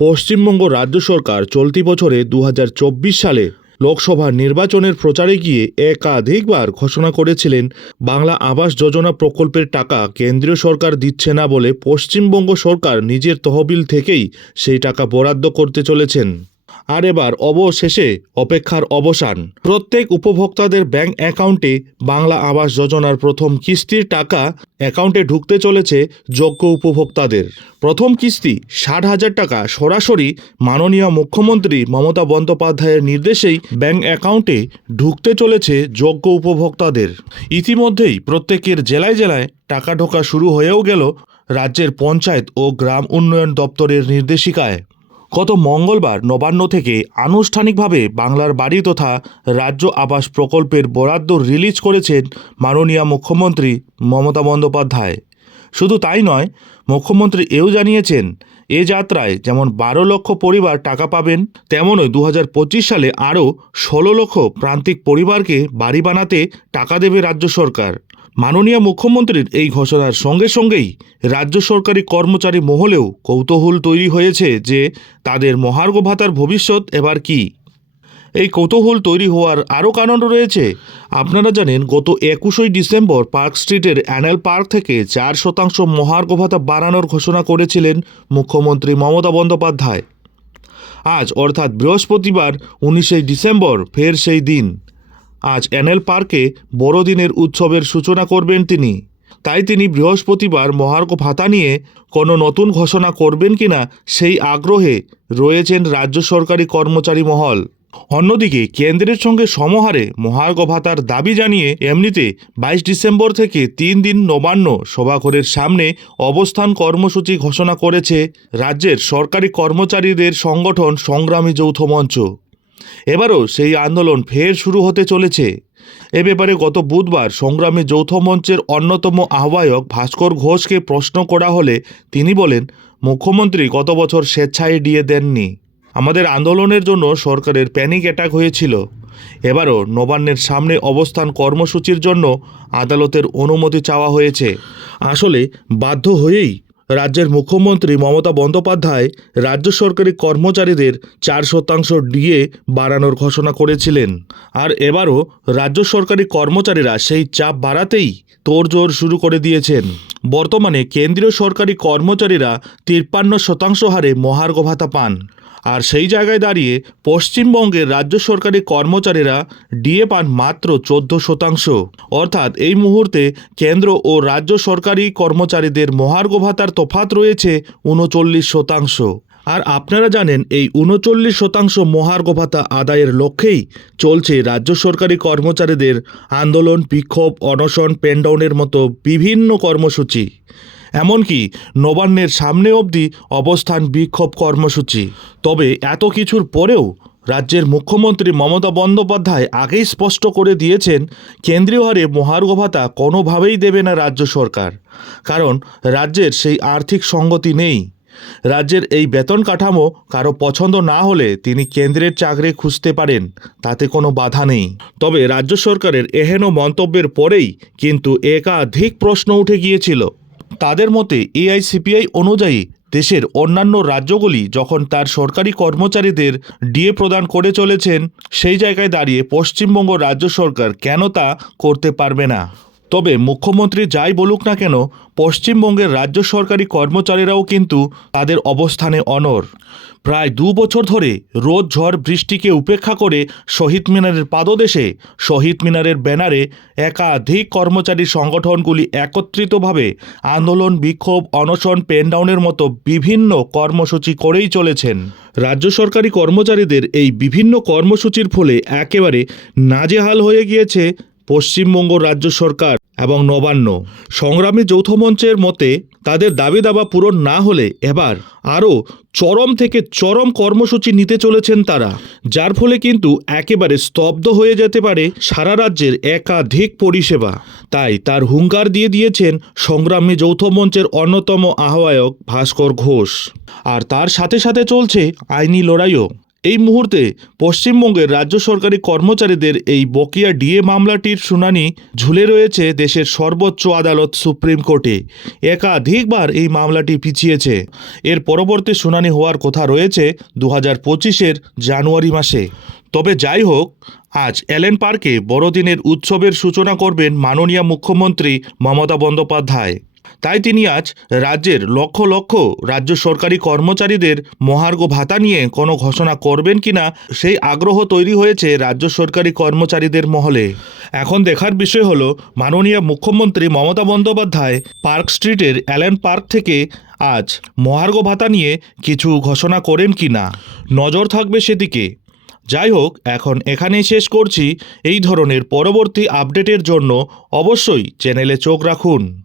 পশ্চিমবঙ্গ রাজ্য সরকার চলতি বছরে দু হাজার চব্বিশ সালে লোকসভা নির্বাচনের প্রচারে গিয়ে একাধিকবার ঘোষণা করেছিলেন, বাংলা আবাস যোজনা প্রকল্পের টাকা কেন্দ্রীয় সরকার দিচ্ছে না বলে পশ্চিমবঙ্গ সরকার নিজের তহবিল থেকেই সেই টাকা বরাদ্দ করতে চলেছেন। আর এবার অবশেষে অপেক্ষার অবসান। প্রত্যেক উপভোক্তাদের ব্যাংক অ্যাকাউন্টে বাংলা আবাস যোজনার প্রথম কিস্তির টাকা অ্যাকাউন্টে ঢুকতে চলেছে যোগ্য উপভোক্তাদের। প্রথম কিস্তি ষাট হাজার টাকা সরাসরি মাননীয় মুখ্যমন্ত্রী মমতা বন্দ্যোপাধ্যায়ের নির্দেশেই ব্যাংক অ্যাকাউন্টে ঢুকতে চলেছে যোগ্য উপভোক্তাদের। ইতিমধ্যেই প্রত্যেকের জেলায় জেলায় টাকা ঢোকা শুরু হয়েও গেল রাজ্যের পঞ্চায়েত ও গ্রাম উন্নয়ন দপ্তরের নির্দেশিকায়। গত মঙ্গলবার নবান্ন থেকে আনুষ্ঠানিকভাবে বাংলার বাড়ি তথা রাজ্য আবাস প্রকল্পের বরাদ্দ রিলিজ করেছেন মাননীয় মুখ্যমন্ত্রী মমতা বন্দ্যোপাধ্যায়। শুধু তাই নয়, মুখ্যমন্ত্রী এও জানিয়েছেন, এ যাত্রায় যেমন বারো লক্ষ পরিবার টাকা পাবেন, তেমনই দু হাজার পঁচিশ সালে আরও ষোলো লক্ষ প্রান্তিক পরিবারকে বাড়ি বানাতে টাকা দেবে রাজ্য সরকার। মাননীয় মুখ্যমন্ত্রীর এই ঘোষণার সঙ্গে সঙ্গেই রাজ্য সরকারি কর্মচারী মহলেও কৌতূহল তৈরি হয়েছে যে তাদের মহার্ঘ ভাতার ভবিষ্যৎ এবার কি? এই কৌতূহল তৈরি হওয়ার আরও কারণ রয়েছে। আপনারা জানেন, গত একুশই ডিসেম্বর পার্ক স্ট্রিটের অ্যানেল পার্ক থেকে চার শতাংশ মহার্ঘ ভাতা বাড়ানোর ঘোষণা করেছিলেন মুখ্যমন্ত্রী মমতা বন্দ্যোপাধ্যায়। আজ, অর্থাৎ বৃহস্পতিবার, উনিশে ডিসেম্বর, ফের সেই দিন। আজ অ্যানেল পার্কে বড়দিনের উৎসবের সূচনা করবেন তিনি। তাই তিনি বৃহস্পতিবার মহার্ঘ ভাতা নিয়ে কোনো নতুন ঘোষণা করবেন কিনা সেই আগ্রহে রয়েছেন রাজ্য সরকারি কর্মচারী মহল। অন্যদিকে কেন্দ্রের সঙ্গে সমহারে মহার্ঘ ভাতার দাবি জানিয়ে এমনিতে বাইশ ডিসেম্বর থেকে তিন দিন নবান্ন সভাঘরের সামনে অবস্থান কর্মসূচি ঘোষণা করেছে রাজ্যের সরকারি কর্মচারীদের সংগঠন সংগ্রামী যৌথ মঞ্চ। এবারও সেই আন্দোলন ফের শুরু হতে চলেছে। এ ব্যাপারে গত বুধবার সংগ্রামী যৌথ মঞ্চের অন্যতম আহ্বায়ক ভাস্কর ঘোষকে প্রশ্ন করা হলে তিনি বলেন, মুখ্যমন্ত্রী গত বছর স্বেচ্ছায় ডিএ দেননি। আমাদের আন্দোলনের জন্য সরকারের প্যানিক অ্যাটাক হয়েছিল। এবারও নবান্নের সামনে অবস্থান কর্মসূচির জন্য আদালতের অনুমতি চাওয়া হয়েছে। আসলে বাধ্য হয়েই রাজ্যের মুখ্যমন্ত্রী মমতা বন্দ্যোপাধ্যায় রাজ্য সরকারি কর্মচারীদের চার শতাংশ ডিএ বাড়ানোর ঘোষণা করেছিলেন। আর এবারও রাজ্য সরকারি কর্মচারীরা সেই চাপ বাড়াতেই তোড়জোড় শুরু করে দিয়েছেন। বর্তমানে কেন্দ্রীয় সরকারি কর্মচারীরা তিপ্পান্ন শতাংশ হারে মহার্ঘ ভাতা পান। আর সেই জায়গায় দাঁড়িয়ে পশ্চিমবঙ্গের রাজ্য সরকারি কর্মচারীরা ডিএ পান মাত্র চোদ্দ শতাংশ। অর্থাৎ এই মুহূর্তে কেন্দ্র ও রাজ্য সরকারি কর্মচারীদের মহার্ঘ ভাতার তফাত রয়েছে উনচল্লিশ শতাংশ। আর আপনারা জানেন এই উনচল্লিশ শতাংশ মহার্ঘ ভাতা আদায়ের লক্ষ্যেই চলছে রাজ্য সরকারি কর্মচারীদের আন্দোলন, বিক্ষোভ, অনশন পেনডাউনের মতো বিভিন্ন কর্মসূচি। এমনকি নবান্নের সামনে অবধি অবস্থান বিক্ষোভ কর্মসূচি। তবে এত কিছুর পরেও রাজ্যের মুখ্যমন্ত্রী মমতা বন্দ্যোপাধ্যায় আগেই স্পষ্ট করে দিয়েছেন, কেন্দ্রীয় হারে মহার্ঘ ভাতা কোনোভাবেই দেবে না রাজ্য সরকার। কারণ রাজ্যের সেই আর্থিক সঙ্গতি নেই। রাজ্যের এই বেতন কাঠামো কারও পছন্দ না হলে তিনি কেন্দ্রের চাকরি খুঁজতে পারেন, তাতে কোনো বাধা নেই। তবে রাজ্য সরকারের এহেন মন্তব্যের পরেই কিন্তু একাধিক প্রশ্ন উঠে গিয়েছিল। তাদের মতে এআইসিপিআই অনুযায়ী দেশের অন্যান্য রাজ্যগুলি যখন তার সরকারি কর্মচারীদের ডিএ প্রদান করে চলেছেন, সেই জায়গায় দাঁড়িয়ে পশ্চিমবঙ্গ রাজ্য সরকার কেন তা করতে পারবে না? তবে মুখ্যমন্ত্রী যাই বলুক না কেন, পশ্চিমবঙ্গের রাজ্য সরকারি কর্মচারীরাও কিন্তু তাদের অবস্থানে অনর প্রায় দু বছর ধরে রোদ, ঝড়, বৃষ্টিকে উপেক্ষা করে শহীদ মিনারের পাদদেশে, শহীদ মিনারের ব্যানারে একাধিক কর্মচারী সংগঠনগুলি একত্রিতভাবে আন্দোলন, বিক্ষোভ, অনশন, পেনডাউনের মতো বিভিন্ন কর্মসূচি করেই চলেছেন। রাজ্য সরকারি কর্মচারীদের এই বিভিন্ন কর্মসূচির ফলে একেবারে নাজেহাল হয়ে গিয়েছে পশ্চিমবঙ্গ রাজ্য সরকার এবং নবান্ন। সংগ্রামী যৌথ মঞ্চের মতে, তাদের দাবি দাবা পূরণ না হলে এবার আরও চরম থেকে চরম কর্মসূচি নিতে চলেছেন তারা, যার ফলে কিন্তু একেবারে স্তব্ধ হয়ে যেতে পারে সারা রাজ্যের একাধিক পরিষেবা। তাই তার হুঙ্কার দিয়ে দিয়েছেন সংগ্রামী যৌথ মঞ্চের অন্যতম আহ্বায়ক ভাস্কর ঘোষ। আর তার সাথে সাথে চলছে আইনি লড়াইও। এই মুহূর্তে পশ্চিমবঙ্গের রাজ্য সরকারি কর্মচারীদের এই বকেয়া ডিএ মামলাটির শুনানি ঝুলে রয়েছে দেশের সর্বোচ্চ আদালত সুপ্রিম কোর্টে। একাধিকবার এই মামলাটি পিছিয়েছে। এর পরবর্তী শুনানি হওয়ার কথা রয়েছে দু হাজার পঁচিশের জানুয়ারি মাসে। তবে যাই হোক, আজ এলেন পার্কে বড়দিনের উৎসবের সূচনা করবেন মাননীয় মুখ্যমন্ত্রী মমতা বন্দ্যোপাধ্যায়। তাই তিনি আজ রাজ্যের লক্ষ লক্ষ রাজ্য সরকারি কর্মচারীদের মহার্ঘ ভাতা নিয়ে কোনো ঘোষণা করবেন কিনা সেই আগ্রহ তৈরি হয়েছে রাজ্য সরকারি কর্মচারীদের মহলে। এখন দেখার বিষয় হলো, মাননীয় মুখ্যমন্ত্রী মমতা বন্দ্যোপাধ্যায় পার্ক স্ট্রিটের অ্যালেন পার্ক থেকে আজ মহার্ঘ ভাতা নিয়ে কিছু ঘোষণা করেন কিনা। নজর থাকবে সেদিকে। যাই হোক, এখন এখানেই শেষ করছি। এই ধরনের পরবর্তী আপডেটের জন্য অবশ্যই চ্যানেলে চোখ রাখুন।